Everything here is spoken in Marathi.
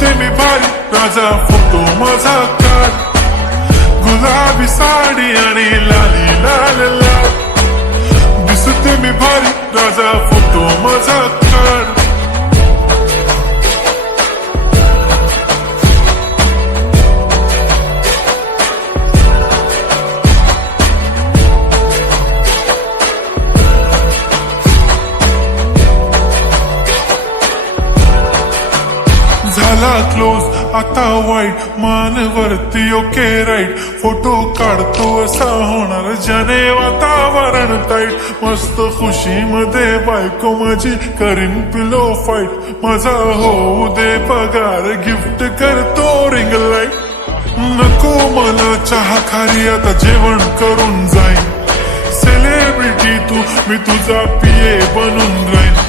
दिसते मी भारी राजा फोटो माझा काढ गुलाबी साडी आणि लाली लाल लाल दिसते मी भारी राजा फोटो माझा काढ झाला क्लोज आता वाईट मान वरती ओके राईट फोटो काढतो असा होणार ज्याने वातावरण टाईट मस्त खुशी मध्ये बायको माझी करीन पिलो फाईट माझा होऊ दे पगार गिफ्ट करतो रिंग लाईट नको मला चहा खारी आता जेवण करून जाईन सेलिब्रिटी तू मी तुझा पिये बनून राहीन